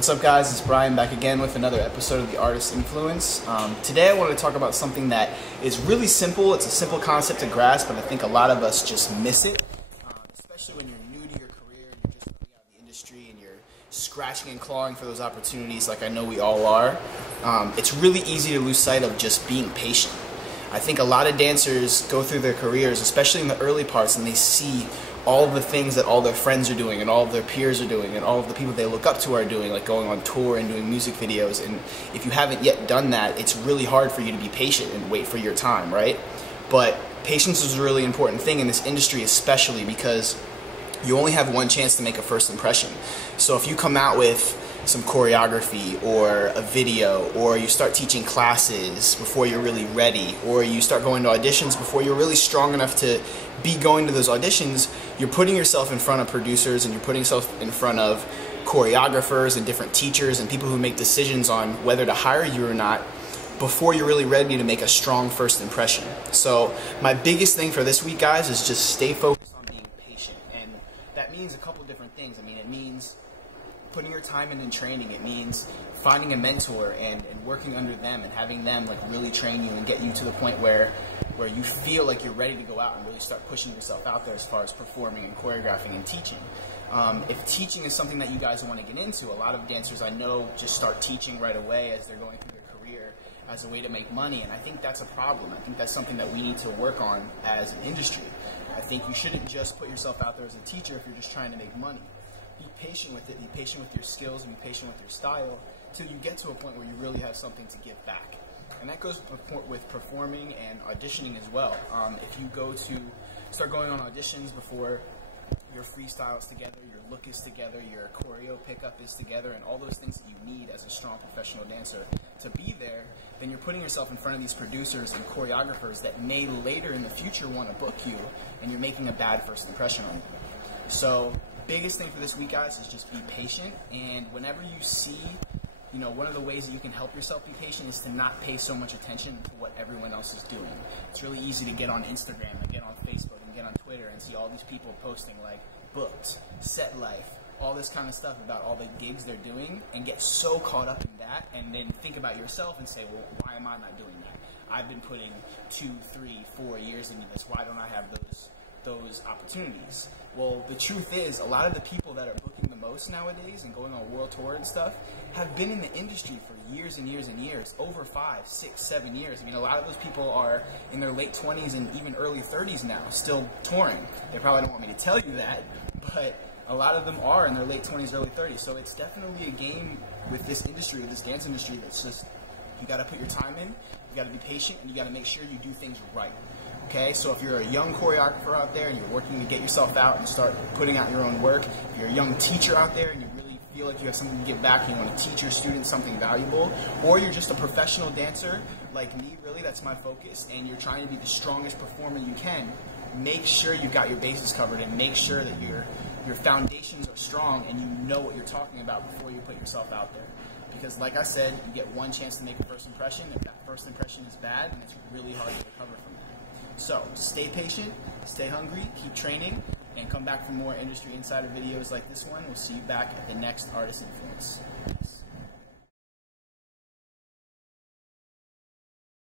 What's up, guys? It's Brian back again with another episode of The Artist Influence. Today I want to talk about something that is really simple. It's a simple concept to grasp, but I think a lot of us just miss it, especially when you're new to your career, you're just coming out of the industry, and you're scratching and clawing for those opportunities like I know we all are. It's really easy to lose sight of just being patient. I think a lot of dancers go through their careers, especially in the early parts, and they see all of the things that all their friends are doing and all of their peers are doing and all of the people they look up to are doing, like going on tour and doing music videos. And if you haven't yet done that, it's really hard for you to be patient and wait for your time, right? But patience is a really important thing in this industry, especially because you only have one chance to make a first impression. So if you come out with some choreography or a video, or you start teaching classes before you're really ready, or you start going to auditions before you're really strong enough to be going to those auditions, you're putting yourself in front of producers and you're putting yourself in front of choreographers and different teachers and people who make decisions on whether to hire you or not before you're really ready to make a strong first impression. So my biggest thing for this week, guys, is just stay focused on being patient. And that means a couple different things. I mean, it means putting your time in training. It means finding a mentor and working under them and having them like really train you and get you to the point where you feel like you're ready to go out and really start pushing yourself out there as far as performing and choreographing and teaching. If teaching is something that you guys want to get into, a lot of dancers I know just start teaching right away as they're going through their career as a way to make money, and I think that's a problem. I think that's something that we need to work on as an industry. I think you shouldn't just put yourself out there as a teacher if you're just trying to make money. Be patient with it, be patient with your skills, and be patient with your style until you get to a point where you really have something to give back. And that goes with performing and auditioning as well. If you start going on auditions before your freestyle is together, your look is together, your choreo pickup is together, and all those things that you need as a strong professional dancer to be there, then you're putting yourself in front of these producers and choreographers that may later in the future want to book you, and you're making a bad first impression on them. So biggest thing for this week, guys, is just be patient. And whenever you see, one of the ways that you can help yourself be patient is to not pay so much attention to what everyone else is doing. It's really easy to get on Instagram and get on Facebook and get on Twitter and see all these people posting like books, set life, all this kind of stuff about all the gigs they're doing, and get so caught up in that, and then think about yourself and say, well, why am I not doing that? I've been putting 2, 3, 4 years into this. Why don't I have those opportunities? Well, the truth is, a lot of the people that are booking the most nowadays and going on world tour and stuff have been in the industry for years and years and years, over 5, 6, 7 years. I mean, a lot of those people are in their late 20s and even early 30s now, still touring. They probably don't want me to tell you that, but a lot of them are in their late 20s, early 30s. So it's definitely a game with this industry, this dance industry, that's just, you got to put your time in, you got to be patient, and you got to make sure you do things right. Okay, so if you're a young choreographer out there and you're working to get yourself out and start putting out your own work, if you're a young teacher out there and you really feel like you have something to give back and you want to teach your students something valuable, or you're just a professional dancer like me, really, that's my focus, and you're trying to be the strongest performer you can, make sure you've got your bases covered and make sure that your foundations are strong and you know what you're talking about before you put yourself out there. Because like I said, you get one chance to make a first impression. If that first impression is bad, then it's really hard to recover from that. So stay patient, stay hungry, keep training, and come back for more industry insider videos like this one. We'll see you back at the next Artist Influence.